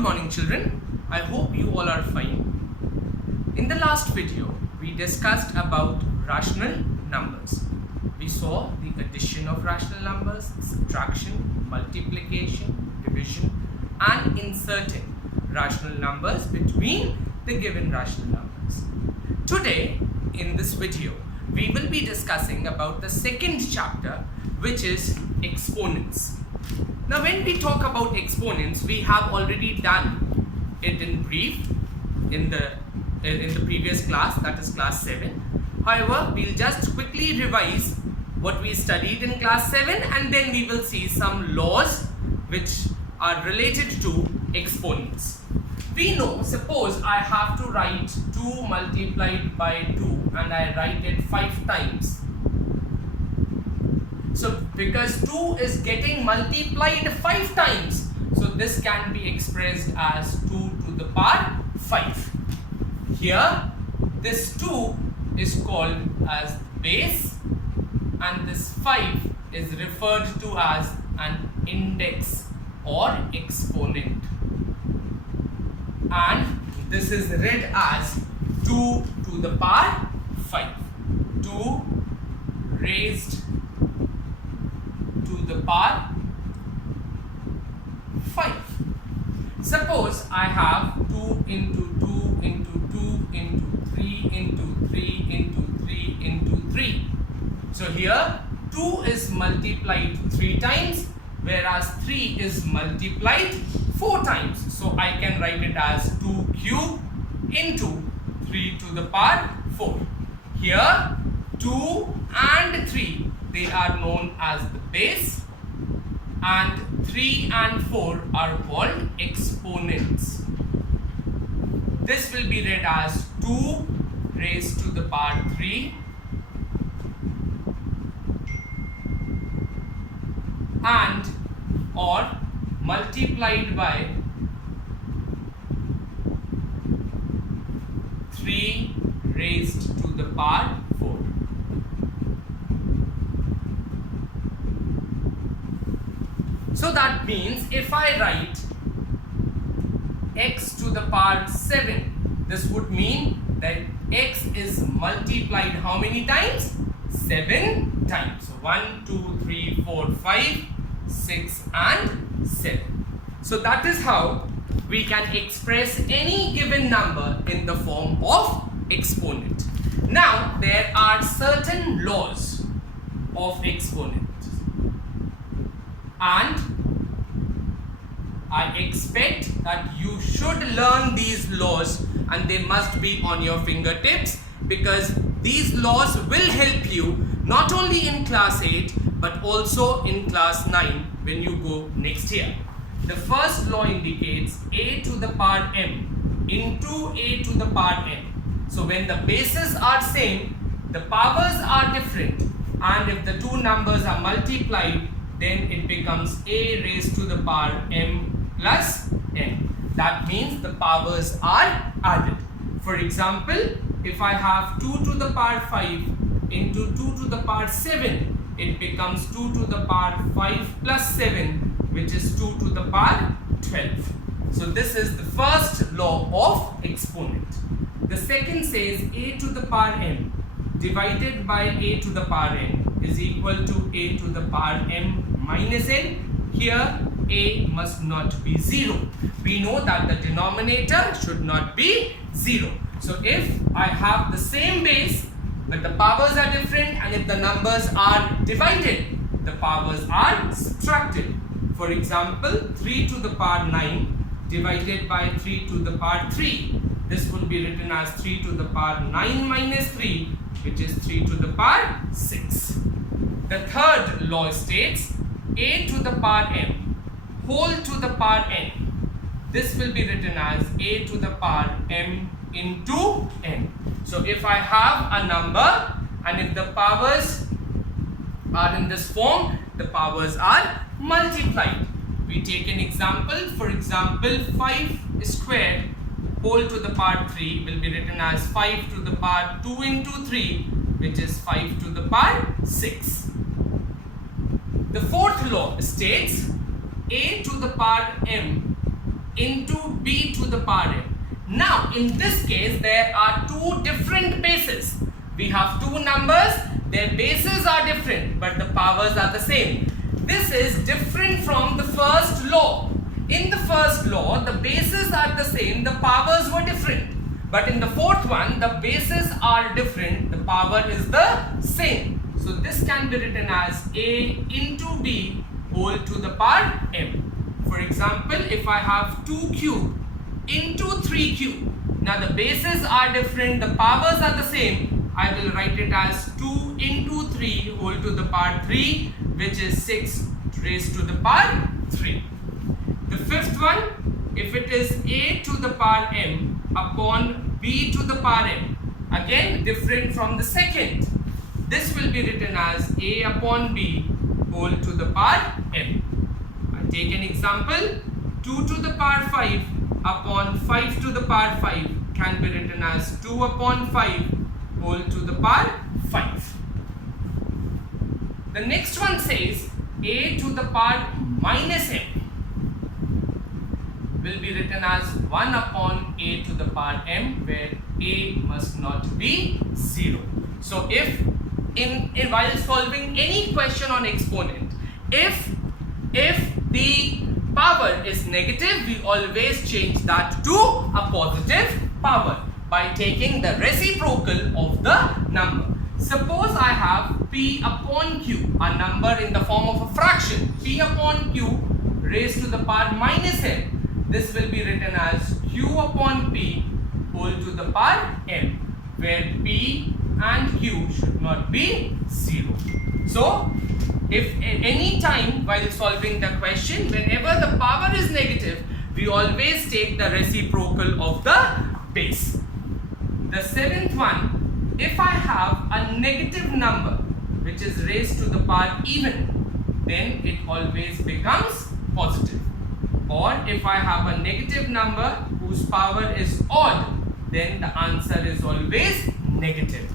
morning children. I hope you all are fine. In the last video, we discussed about rational numbers. We saw the addition of rational numbers, subtraction, multiplication, division and inserting rational numbers between the given rational numbers. Today, in this video, we will be discussing about the second chapter, which is exponents. Now, when we talk about exponents, we have already done it in brief in the previous class, that is class 7. However, we'll just quickly revise what we studied in class 7 and then we will see some laws which are related to exponents. We know, suppose I have to write 2 multiplied by 2 and I write it 5 times. So because 2 is getting multiplied 5 times, so this can be expressed as 2 to the power 5. Here, this 2 is called as base and this 5 is referred to as an index or exponent. And this is read as 2 to the power 5. 2 raised to the power 5. Suppose I have 2 into 2 into 2 into 3 into 3 into 3 into 3. So here 2 is multiplied 3 times, whereas 3 is multiplied 4 times. So I can write it as 2 cube into 3 to the power 4. Here 2 and 3, they are known as the base, and 3 and 4 are called exponents. This will be read as 2 raised to the power 3 and or multiplied by 3 raised to the power 4. So that means if I write x to the power 7, this would mean that x is multiplied how many times? 7 times. So 1, 2, 3, 4, 5, 6 and 7. So that is how we can express any given number in the form of exponent. Now there are certain laws of exponent, and I expect that you should learn these laws and they must be on your fingertips, because these laws will help you not only in class 8 but also in class 9 when you go next year. The first law indicates a to the power m into a to the power n. So when the bases are same, the powers are different, and if the two numbers are multiplied, then it becomes a raised to the power m plus n. That means the powers are added. For example, if I have 2 to the power 5 into 2 to the power 7, it becomes 2 to the power 5 plus 7, which is 2 to the power 12. So this is the first law of exponent. The second says a to the power m divided by a to the power n is equal to a to the power m minus n. Here a must not be 0. We know that the denominator should not be 0. So if I have the same base but the powers are different, and if the numbers are divided, the powers are subtracted. For example, 3 to the power 9 divided by 3 to the power 3. This will be written as 3 to the power 9 minus 3, which is 3 to the power 6. The third law states a to the power m whole to the power n. This will be written as a to the power m into n. So if I have a number and if the powers are in this form, the powers are multiplied. We take an example. For example, 5 squared whole to the power 3 will be written as 5 to the power 2 into 3, which is 5 to the power 6. The fourth law states a to the power m into b to the power m. Now in this case there are two different bases. We have two numbers, their bases are different but the powers are the same. This is different from the first law. In the first law the bases are the same, the powers were different. But in the fourth one the bases are different, the power is the same. So this can be written as a into b whole to the power m. For example, if I have 2 cube into 3 cube, now the bases are different, the powers are the same, I will write it as 2 into 3 whole to the power 3, which is 6 raised to the power 3. The fifth one, if it is a to the power m upon b to the power m, again different from the second. This will be written as a upon b whole to the power m. I take an example, 2 to the power 5 upon 5 to the power 5 can be written as 2 upon 5 whole to the power 5. The next one says a to the power minus m will be written as 1 upon a to the power m, where a must not be 0. So if while solving any question on exponent, if the power is negative, we always change that to a positive power by taking the reciprocal of the number. Suppose I have p upon q, a number in the form of a fraction, p upon q raised to the power minus m. This will be written as q upon p whole to the power m, where p and q should not be 0. So if at any time while solving the question, whenever the power is negative, we always take the reciprocal of the base. The seventh one, if I have a negative number which is raised to the power even, then it always becomes positive. Or if I have a negative number whose power is odd, then the answer is always negative.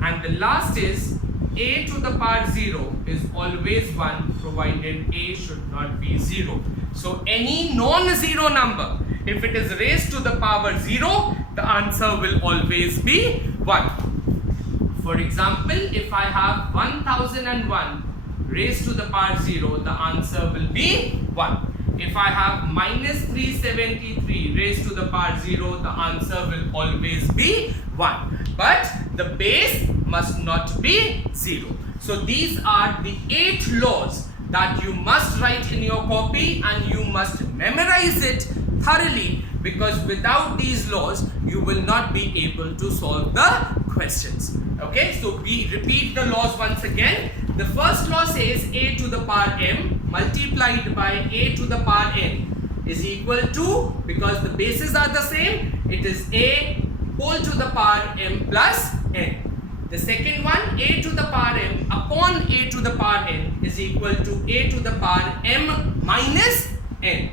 And the last is a to the power 0 is always 1 provided a should not be 0. So any non-zero number, if it is raised to the power 0, the answer will always be 1. For example, if I have 1001 raised to the power 0, the answer will be 1. If I have minus 373 raised to the power 0, the answer will always be 1. But the base must not be 0. So these are the 8 laws that you must write in your copy and you must memorize it thoroughly, because without these laws you will not be able to solve the questions. Okay, so we repeat the laws once again. The first law says a to the power m multiplied by a to the power n is equal to, because the bases are the same, it is a whole to the power m plus n. The second one, a to the power m upon a to the power n is equal to a to the power m minus n.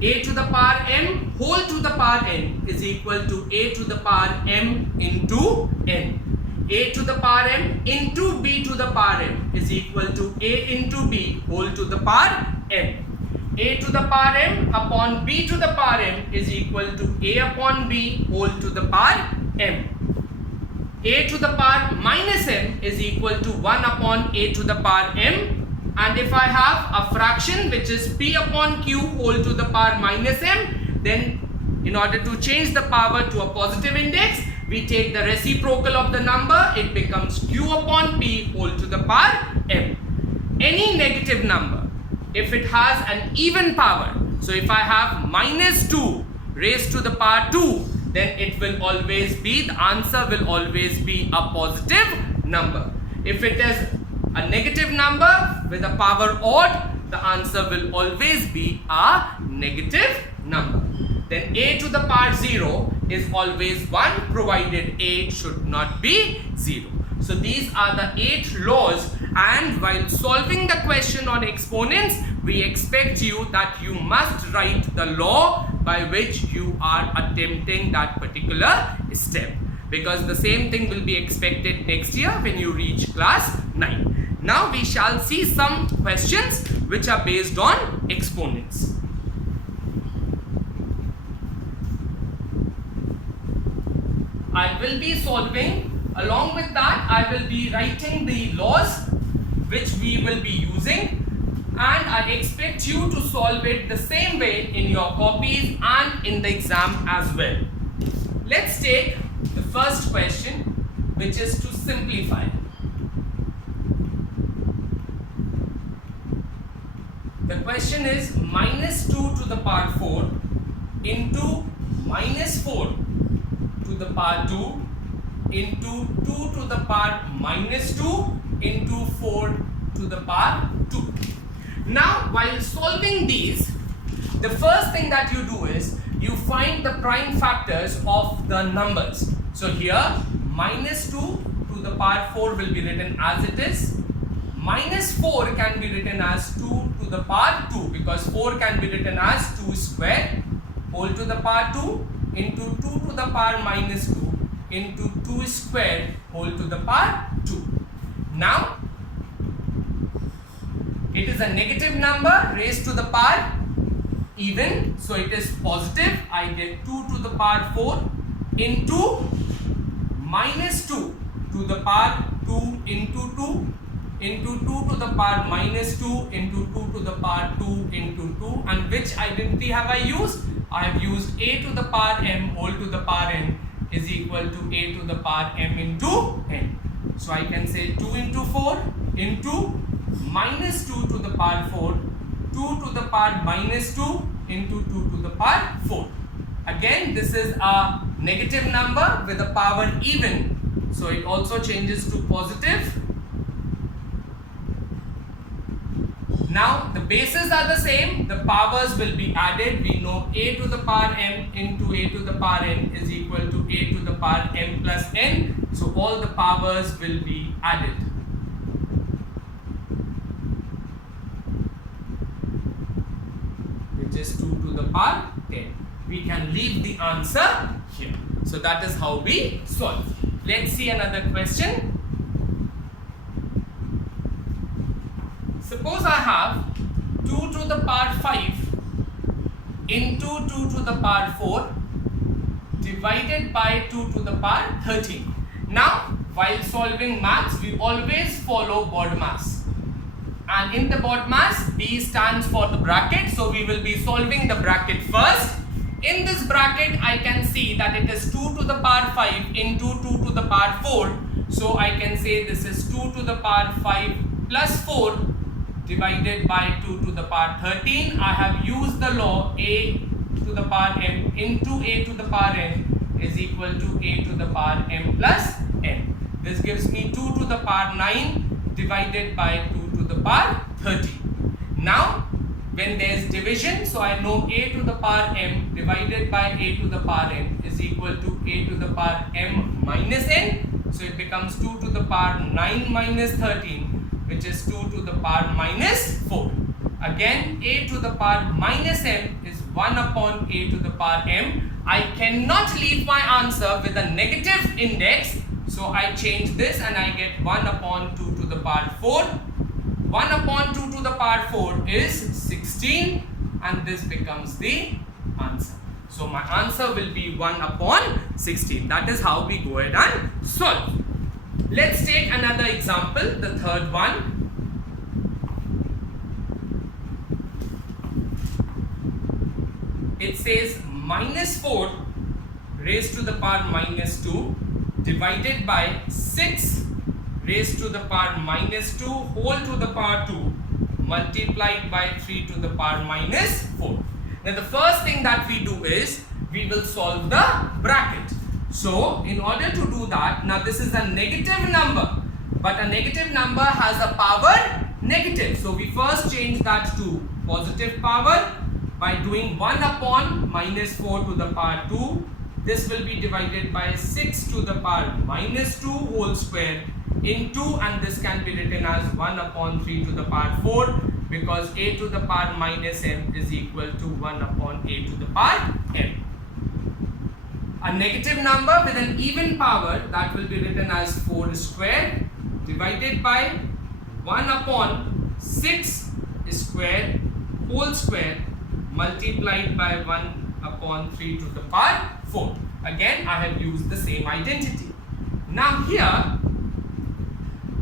A to the power m whole to the power n is equal to a to the power m into n. A to the power m into b to the power m is equal to a into b whole to the power m. A to the power m upon b to the power m is equal to a upon b whole to the power m. A to the power minus m is equal to 1 upon a to the power m. And if I have a fraction which is p upon q whole to the power minus m, then in order to change the power to a positive index, we take the reciprocal of the number, it becomes q upon p whole to the power m. Any negative number, if it has an even power, so if I have minus 2 raised to the power 2, then it will always be, the answer will always be a positive number. If it is a negative number with a power odd, the answer will always be a negative number. Then a to the power 0 is always 1 provided a should not be 0. So these are the 8 laws, and while solving the question on exponents, we expect you that you must write the law by which you are attempting that particular step, because the same thing will be expected next year when you reach class 9. Now we shall see some questions which are based on exponents. I will be solving. Along with that, I will be writing the laws which we will be using, and I expect you to solve it the same way in your copies and in the exam as well. Let's take the first question, which is to simplify. The question is minus 2 to the power 4 into minus 4 to the power 2 into 2 to the power minus 2 into 4 to the power 2. Now, while solving these, the first thing that you do is you find the prime factors of the numbers. So here, minus 2 to the power 4 will be written as it is. Minus 4 can be written as 2 to the power 2, because 4 can be written as 2 square whole to the power 2 into 2 to the power minus 2 into 2 square whole to the power 2. Now, it is a negative number raised to the power even, so it is positive. I get 2 to the power 4 into minus 2 to the power 2 into 2 into 2 to the power minus 2 into 2 to the power 2 into 2. And which identity have I used? I have used a to the power m whole to the power n is equal to a to the power m into n. So I can say 2 into 4 into minus 2 to the power 4, 2 to the power minus 2 into 2 to the power 4. Again, this is a negative number with a power even, so it also changes to positive. Now, the bases are the same, the powers will be added. We know a to the power m into a to the power n is equal to a to the power m plus n. So, all the powers will be added. Which is 2 to the power 10. We can leave the answer here. So, that is how we solve. Let's see another question. Suppose I have 2 to the power 5 into 2 to the power 4 divided by 2 to the power 13. Now, while solving maths, we always follow BODMAS. And in the BODMAS, B stands for the bracket. So, we will be solving the bracket first. In this bracket, I can see that it is 2 to the power 5 into 2 to the power 4. So, I can say this is 2 to the power 5 plus 4 divided by 2 to the power 13. I have used the law a to the power m into a to the power n is equal to a to the power m plus n. This gives me 2 to the power 9 divided by 2 to the power 30. Now, when there is division, so I know a to the power m divided by a to the power n is equal to a to the power m minus n. So, it becomes 2 to the power 9 minus 13, which is 2 to the power minus 4. Again, a to the power minus m is 1 upon a to the power m. I cannot leave my answer with a negative index, so I change this and I get 1 upon 2 to the power 4. 1 upon 2 to the power 4 is 16, and this becomes the answer. So my answer will be 1 upon 16. That is how we go ahead and solve. Let's take another example, the third one. It says minus 4 raised to the power minus 2 divided by 6 raised to the power minus 2 whole to the power 2 multiplied by 3 to the power minus 4. Now the first thing that we do is we will solve the bracket. So in order to do that, now this is a negative number, but a negative number has a power negative. So we first change that to positive power by doing 1 upon minus 4 to the power 2. This will be divided by 6 to the power minus 2 whole square into, and this can be written as 1 upon 3 to the power 4, because a to the power minus m is equal to 1 upon a to the power m. A negative number with an even power, that will be written as 4 square divided by 1 upon 6 square whole square multiplied by 1 upon 3 to the power 4. Again, I have used the same identity. Now here,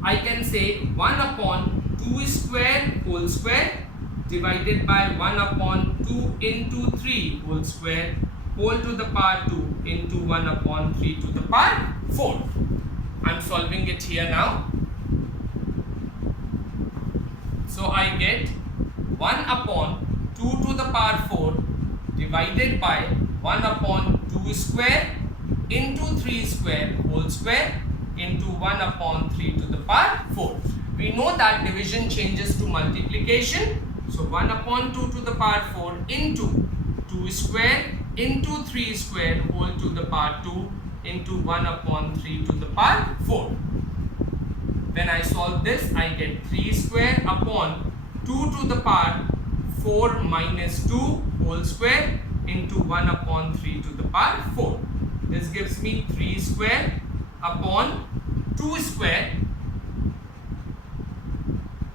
I can say 1 upon 2 square whole square divided by 1 upon 2 into 3 whole square whole to the power 2 into 1 upon 3 to the power 4. I'm solving it here now. So I get 1 upon 2 to the power 4 divided by 1 upon 2 square into 3 square whole square into 1 upon 3 to the power 4. We know that division changes to multiplication. So 1 upon 2 to the power 4 into 2 square into 3 square whole to the power 2 into 1 upon 3 to the power 4. When I solve this, I get 3 square upon 2 to the power 4 minus 2 whole square into 1 upon 3 to the power 4. This gives me 3 square upon 2 square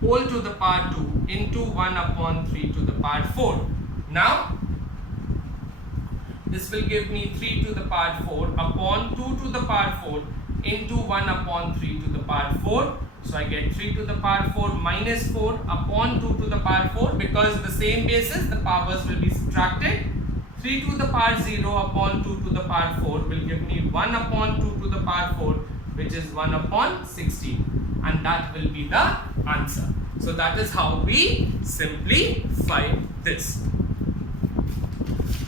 whole to the power 2 into 1 upon 3 to the power 4. Now, this will give me 3 to the power 4 upon 2 to the power 4 into 1 upon 3 to the power 4. So I get 3 to the power 4 minus 4 upon 2 to the power 4, because the same basis the powers will be subtracted. 3 to the power 0 upon 2 to the power 4 will give me 1 upon 2 to the power 4, which is 1 upon 16, and that will be the answer. So that is how we simplify this.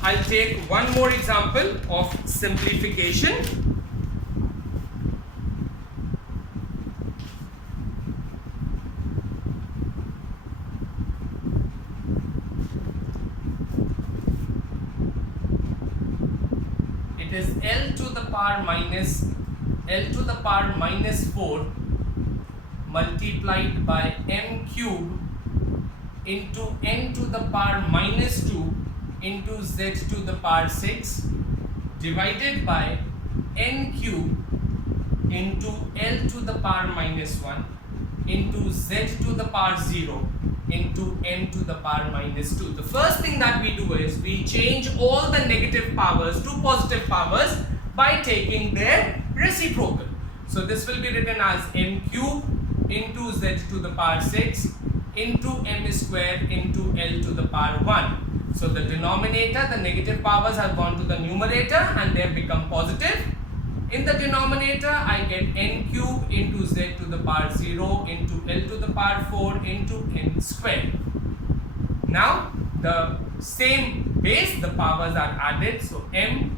I'll take one more example of simplification. It is L to the power minus 4 multiplied by m cube into n to the power minus 2 into z to the power 6 divided by n cube into L to the power minus 1 into z to the power 0 into n to the power minus 2. The first thing that we do is we change all the negative powers to positive powers by taking their reciprocal. So this will be written as m cube into z to the power 6 into m square into L to the power 1. So the denominator, the negative powers have gone to the numerator and they have become positive. In the denominator, I get n cube into z to the power 0 into L to the power 4 into n square. Now, the same base, the powers are added. So, m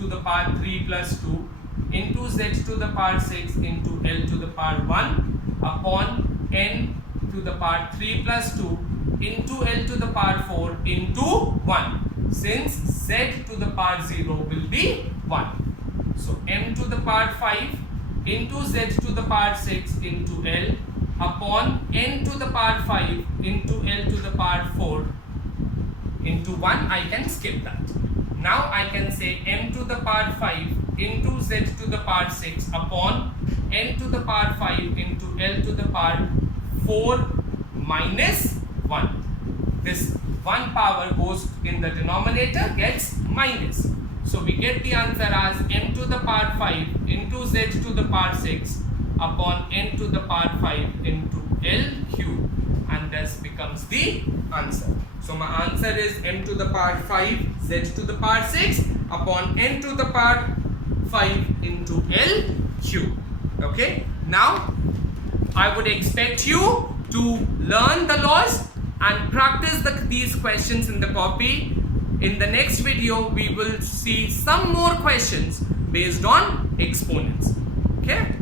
to the power 3 plus 2 into z to the power 6 into L to the power 1 upon n to the power 3 plus 2 into L to the power 4 into 1. Since z to the power 0 will be 1. So m to the power 5 into z to the power 6 into L upon n to the power 5 into L to the power 4 into 1. I can skip that. Now I can say m to the power 5 into z to the power 6 upon n to the power 5 into L to the power 4 minus 1. This one power goes in the denominator, gets minus. So we get the answer as m to the power 5 into z to the power 6 upon n to the power 5 into L cube, and this becomes the answer. So my answer is m to the power 5 z to the power 6 upon n to the power 5 into L cube. Okay, now I would expect you to learn the laws and practice these questions in the copy. In the next video, we will see some more questions based on exponents. Okay.